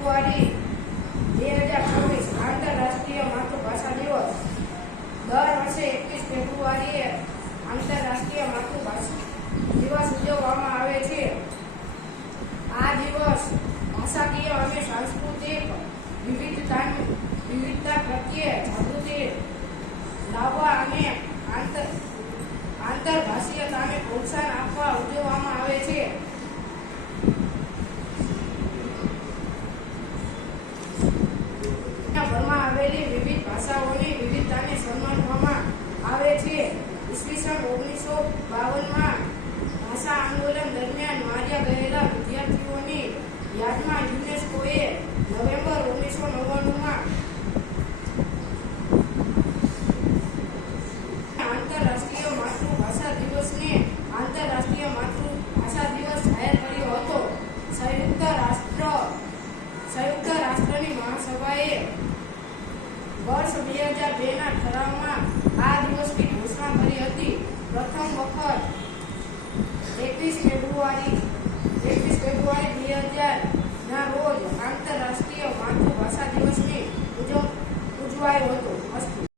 ફેબ્રુઆરી 2026 આંતરરાષ્ટ્રીય માતૃભાષા દિવસ. દર વર્ષે 21 ફેબ્રુઆરીએ આંતરરાષ્ટ્રીય માતૃભાષા દિવસ ઉજવવામાં આવે છે. આ દિવસ ભાષાકીય અને સાંસ્કૃતિક વિવિધતા પ્રત્યે જાગૃતિ લાવવા અને આંતરભાષીયતાને પ્રોત્સાહન આપવા ઉજવવામાં આવે છે. ભરમાં આવેલી વિવિધ ભાષાઓની વિવિધતાને સન્માનવામાં આવે છે. ઈસવીસન 1952માં ભાષા આંદોલન દરમિયાન માર્યા ગયેલા વિદ્યાર્થીઓની યાદમાં યુનેસ્કોએ નવેમ્બર 1999માં આંતરરાષ્ટ્રીય માતૃભાષા દિવસને આંતરરાષ્ટ્રીય માતૃભાષા દિવસ જાહેર કર્યો હતો. સંયુક્ત રાષ્ટ્રની મહાસભાએ વર્ષ 2002ના ઠરાવમાં આ દિવસની ઘોષણા કરી હતી. પ્રથમ વખત 21 ફેબ્રુઆરી 2000ના રોજ આંતરરાષ્ટ્રીય માતૃભાષા દિવસની ઉજવાયો હતો.